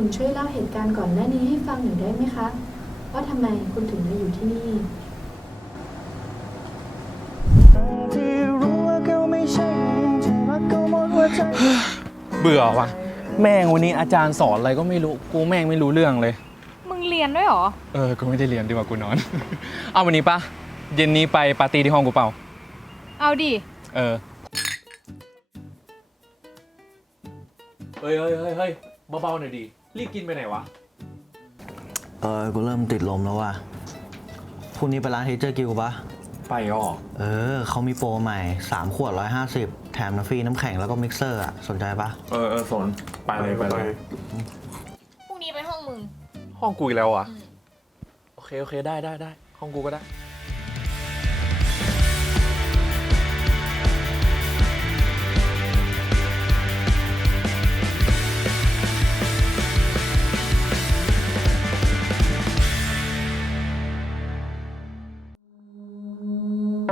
คุณช่วยเล่าเหตุการณ์ก่อนหน้านี้ให้ฟังหน่อยได้ไหมคะ ว่าทำไมคุณถึงมาอยู่ที่นี่ที่รู้ว่าเขาไม่ใช่ที่รักเขาหมดหัวใจเบื่อวะแม่งวันนี้อาจารย์สอนอะไรก็ไม่รู้ กูแม่งไม่รู้เรื่องเลย มึงเรียนด้วยเหรอ เออ กูไม่ได้เรียนดีกว่ากูนอน เอาวันนี้ปะเย็นนี้ไปปาร์ตี้ที่ห้องกูเปล่า เอาดิ เออ เฮ้ยเฮ้ยเฮ้ยเฮ้ยเบาๆหน่อยดิ รีบกินไปไหนวะ เออ กูเริ่มติดลมแล้วว่ะพรุ่งนี้ไปร้านเทเจอร์กิลปะ ไปอ่อเออ เขามีโปรใหม่ 3 ขวด 150 แถมน้ำฟรีน้ำแข็งแล้วก็มิกเซอร์อะ สนใจปะ เออเออสนไปเลยไปเลยพรุ่งนี้ไปห้องมึง ห้องกูอีกแล้วเหรอะ โอเค โอเค ได้ได้ได้ห้องกูก็ได้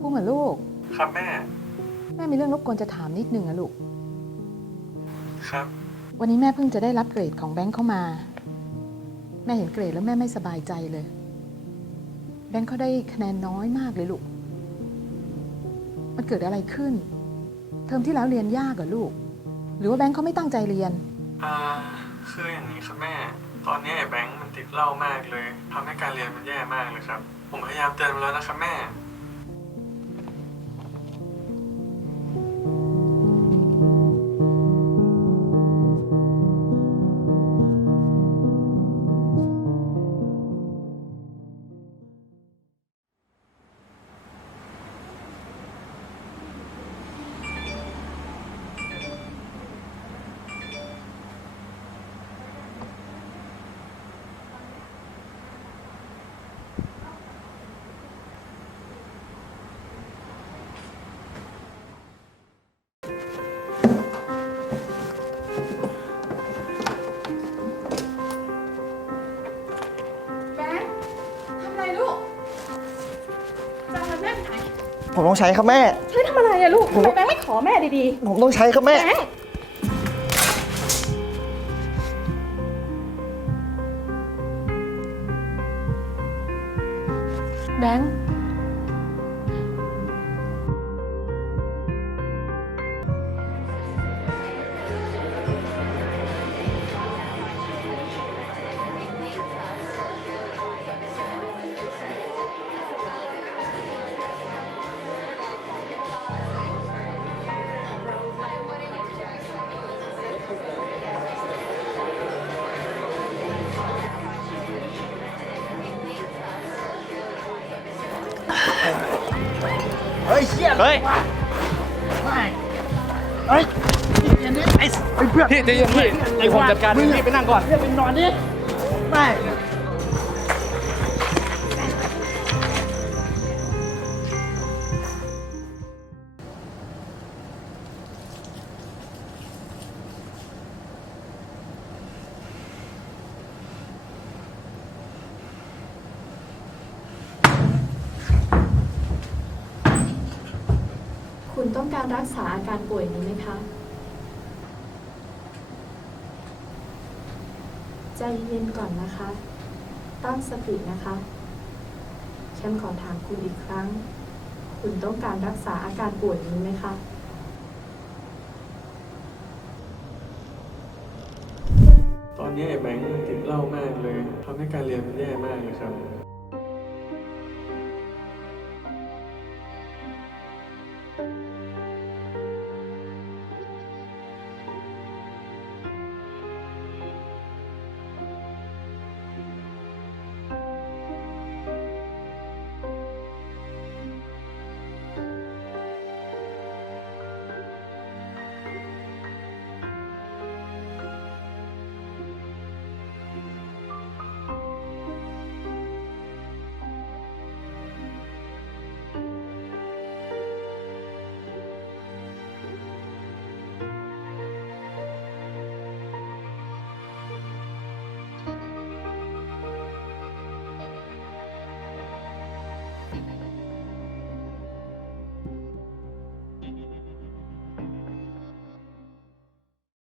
พุ่งเหรอลูก ครับแม่ แม่มีเรื่องรบกวนจะถามนิดนึงอะลูก ครับ วันนี้แม่เพิ่งจะได้รับเกรดของแบงค์เข้ามา แม่เห็นเกรดแล้วแม่ไม่สบายใจเลย แบงค์เขาได้คะแนนน้อยมากเลยลูก มันเกิดอะไรขึ้น เทอมที่แล้วเรียนยากเหรอลูก หรือว่าแบงค์เขาไม่ตั้งใจเรียน อ่า คืออย่างนี้ครับแม่ ตอนนี้ไอ้แบงค์มันติดเหล้ามากเลยทำให้การเรียนมันแย่มากเลยครับ ผมพยายามเตือนมันแล้วนะครับแม่ ผมต้องใช้ครับแม่ ใช้ทำอะไรอะลูกทำไมแบงค์ไม่ขอแม่ดีผมต้องใช้ครับๆแม่ แบงค์แบงค์ เฮ้ยเฮ้ยไอ้เพื่อนพี่เดี๋ยวพี่ไอ้ผมจัดการเองพี่ไปนั่งก่อนคุณต้องการ รักษาอาการป่วยนี้ไหมคะ ใจเย็นก่อนนะคะ ตั้งสตินะคะ ฉันขอถามคุณอีกครั้ง คุณต้องการรักษาอาการป่วยนี้ไหมคะตอนนี้ไอ้แบงค์ติดเหล้ามากเลยทำให้การเรียนมันแย่มากเลยครับ